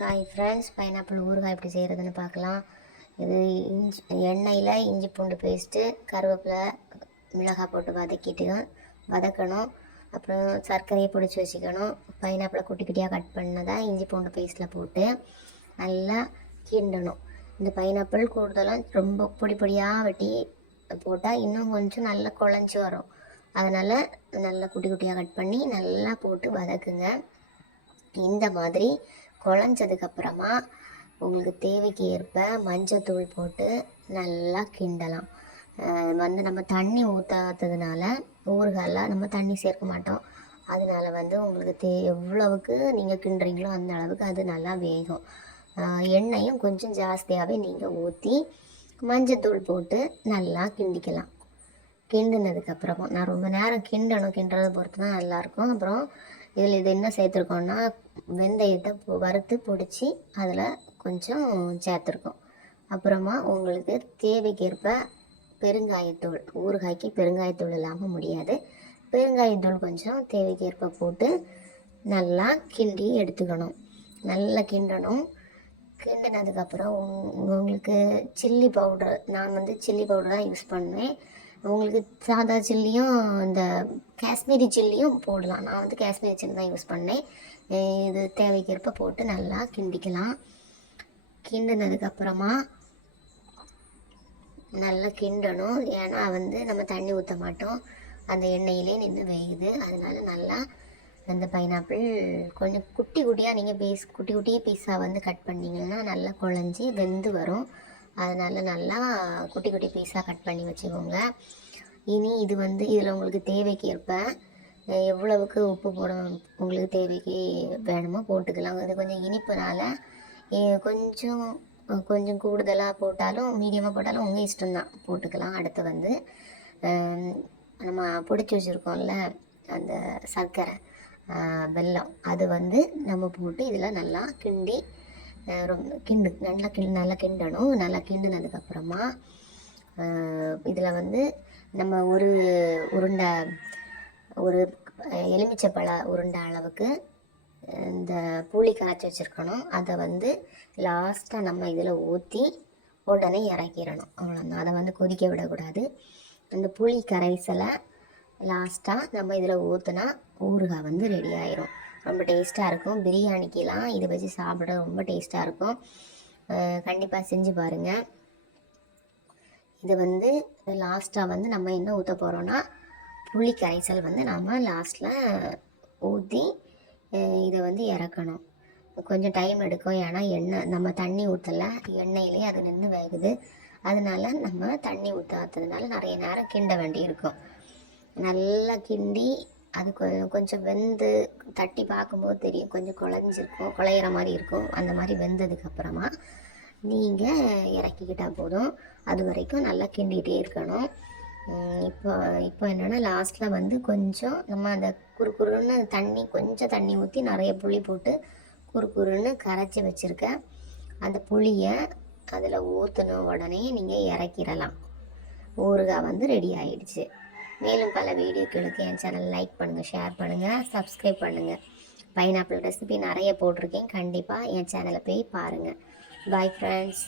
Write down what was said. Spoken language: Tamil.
ஹாய் ஃப்ரெண்ட்ஸ் பைனாப்பிள் ஊறுகாய் எப்படி செய்கிறதுன்னு பார்க்கலாம். இது இஞ்சி எண்ணெயில் இஞ்சி பூண்டு பேஸ்ட்டு கருவேப்பிலை மிளகாய் போட்டு வதக்கிட்டு வதக்கணும். அப்புறம் சர்க்கரையை பிடிச்சி வச்சுக்கணும். பைனாப்பிளை குட்டி குட்டியாக கட் பண்ணதை இஞ்சி பூண்டு பேஸ்ட்டில் போட்டு நல்லா கிண்டணும். இந்த பைனாப்பிள் கூடுதலாக ரொம்ப பொடி பொடியாக வெட்டி போட்டால் இன்னும் கொஞ்சம் நல்லா குழஞ்சி வரும். அதனால் நல்லா குட்டி குட்டியாக கட் பண்ணி நல்லா போட்டு வதக்குங்க. இந்த மாதிரி குழஞ்சதுக்கப்புறமா உங்களுக்கு தேவைக்கு ஏற்ப மஞ்சத்தூள் போட்டு நல்லா கிண்டலாம். வந்து நம்ம தண்ணி ஊற்றாததுனால ஊறுகாயெலாம் நம்ம தண்ணி சேர்க்க மாட்டோம். அதனால வந்து உங்களுக்கு தே எவ்வளவுக்கு நீங்கள் கிண்டுறீங்களோ அந்த அளவுக்கு அது நல்லா வேகும். எண்ணெயும் கொஞ்சம் ஜாஸ்தியாகவே நீங்கள் ஊற்றி மஞ்சத்தூள் போட்டு நல்லா கிண்டிக்கலாம். கிண்டினதுக்கப்புறமா நான் ரொம்ப நேரம் கிண்டணும் கிண்டுறதை பொறுத்து தான் நல்லாயிருக்கும். அப்புறம் இதில் இது என்ன சேர்த்துருக்கோன்னா வெந்தயத்தை வறுத்து பிடிச்சி அதில் கொஞ்சம் சேர்த்துருக்கோம். அப்புறமா உங்களுக்கு தேவைக்கேற்ப பெருங்காயத்தூள் ஊறுகாய்க்கு பெருங்காயத்தூள் இல்லாமல் முடியாது. பெருங்காயத்தூள் கொஞ்சம் தேவைக்கேற்ப போட்டு நல்லா கிண்டி எடுத்துக்கணும். நல்லா கிண்டணும். கிண்டினதுக்கப்புறம் உங் உங்களுக்கு சில்லி பவுடர் நான் வந்து சில்லி பவுடர் தான் யூஸ் பண்ணுவேன். உங்களுக்கு சாதா சில்லியும் இந்த காஷ்மீரி சில்லியும் போடலாம். நான் வந்து காஷ்மீரி சில்லி தான் யூஸ் பண்ணேன். இது தேவைக்கேற்ப போட்டு நல்லா கிண்டிக்கலாம். கிண்டினதுக்கப்புறமா நல்லா கிண்டணும். ஏன்னா வந்து நம்ம தண்ணி ஊற்ற மாட்டோம். அந்த எண்ணெயிலே நின்று வேகுது. அதனால நல்லா அந்த பைனாப்பிள் கொஞ்சம் குட்டி குட்டியாக நீங்கள் பீஸ் குட்டி குட்டியே பீஸாக வந்து கட் பண்ணிங்கன்னா நல்லா குழஞ்சி வெந்து வரும். அதனால் நல்லா குட்டி குட்டி பீஸாக கட் பண்ணி வச்சுக்கோங்க. இனி இது வந்து இதில் உங்களுக்கு தேவைக்கு ஏற்ப எவ்வளவுக்கு உப்பு போடணும் உங்களுக்கு தேவைக்கு வேணுமோ போட்டுக்கலாம். இது கொஞ்சம் இனிப்புனால கொஞ்சம் கொஞ்சம் கூடுதலாக போட்டாலும் மீடியமாக போட்டாலும் உங்கள் இஷ்டம்தான். போட்டுக்கலாம். அடுத்து வந்து நம்ம பிடிச்சி வச்சுருக்கோம்ல அந்த சர்க்கரை வெல்லம் அது வந்து நம்ம போட்டு இதில் நல்லா கிண்டி ரொம்ப கிண்டு நல்லா கிண்டு நல்லா கிண்டணும் நல்லா கிண்டினதுக்கப்புறமா இதில் வந்து நம்ம ஒரு உருண்டை ஒரு எலுமிச்சப்பழ உருண்டை அளவுக்கு இந்த புளி கரைச்சி வச்சுருக்கணும். அதை வந்து லாஸ்ட்டாக நம்ம இதில் ஊற்றி உடனே இறக்கிடணும். அவ்வளோதான் அதை வந்து கொதிக்க விடக்கூடாது. அந்த புளி கரைசலை லாஸ்ட்டாக நம்ம இதில் ஊற்றுனா ஊறுகாய் வந்து ரெடி ஆயிரும். ரொம்ப டேஸ்ட்டாக இருக்கும். பிரியாணிக்கெலாம் இதை வச்சு சாப்பிட ரொம்ப டேஸ்ட்டாக இருக்கும். கண்டிப்பாக செஞ்சு பாருங்கள் இது வந்து லாஸ்ட்டாக வந்து நம்ம என்ன ஊற்ற போகிறோன்னா புளி கரைசல் வந்து நம்ம லாஸ்ட்டில் ஊற்றி இதை வந்து இறக்கணும். கொஞ்சம் டைம் எடுக்கும். ஏன்னா எண்ணெய் நம்ம தண்ணி ஊற்றலை எண்ணெயிலே அது நின்று வேகுது. அதனால நம்ம தண்ணி ஊற்றாததுனால நிறைய நேரம் கிண்ட வேண்டி இருக்கும் நல்லா கிண்டி அது கொஞ்சம் வெந்து தட்டி பார்க்கும்போது தெரியும். கொஞ்சம் குழஞ்சிருக்கும் குழையிற மாதிரி இருக்கும். அந்த மாதிரி வெந்ததுக்கப்புறமா நீங்கள் இறக்கிக்கிட்டால் போதும். அது வரைக்கும் நல்லா கிண்டிகிட்டே இருக்கணும். இப்போ இப்போ என்னென்னா லாஸ்ட்டில் வந்து கொஞ்சம் நம்ம அந்த குறுகுறுன்னு தண்ணி கொஞ்சம் தண்ணி ஊற்றி நிறைய புளி போட்டு குறுகுறுன்னு கரைச்சி வச்சுருக்க அந்த புளியை அதில் ஊற்றின உடனே நீங்கள் இறக்கிடலாம். ஊறுகாய் வந்து ரெடி ஆயிடுச்சு. மேலும் பல வீடியோக்களுக்கு என் சேனல் லைக் பண்ணுங்கள் ஷேர் பண்ணுங்கள் சப்ஸ்கிரைப் பண்ணுங்கள் பைனாப்பிள் ரெசிபி நிறைய போட்டிருக்கேன். கண்டிப்பாக என் சேனலை போய் பாருங்கள் பாய் ஃப்ரெண்ட்ஸ்